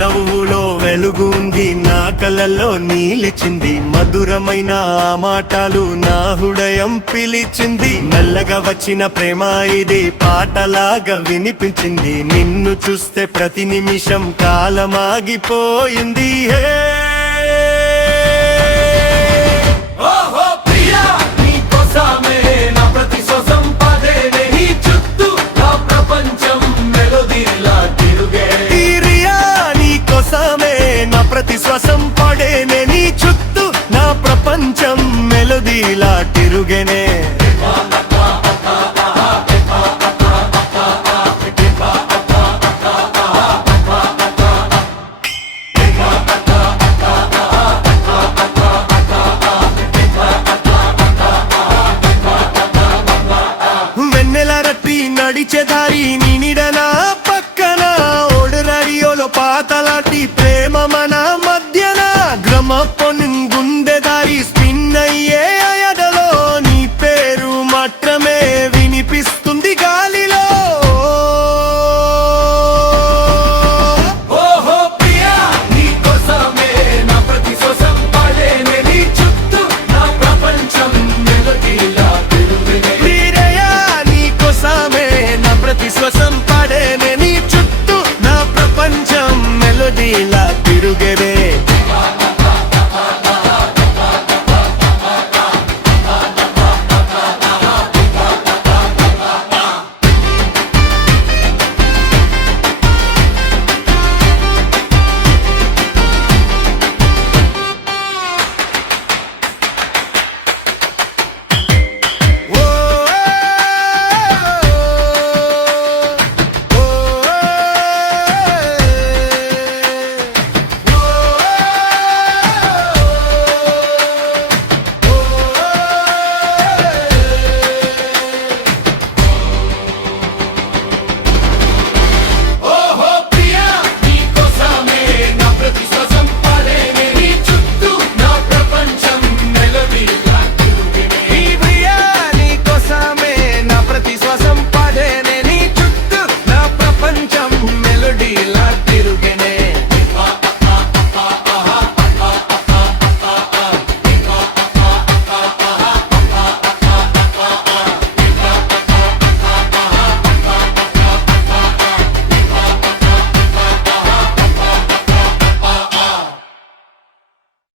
నవ్వులో వెలుగుంది, నా కలలో నిలిచింది. మధురమైన ఆ మాటలు నా హృదయం పిలిచింది. మెల్లగా వచ్చిన ప్రేమ ఇది పాటలాగా వినిపించింది. నిన్ను చూస్తే ప్రతి నిమిషం కాలమాగిపోయింది. ప్రతి శ్వాసం పడేనే నీ చుట్టూ, నా ప్రపంచం మెలోడీలా తిరుగేనే.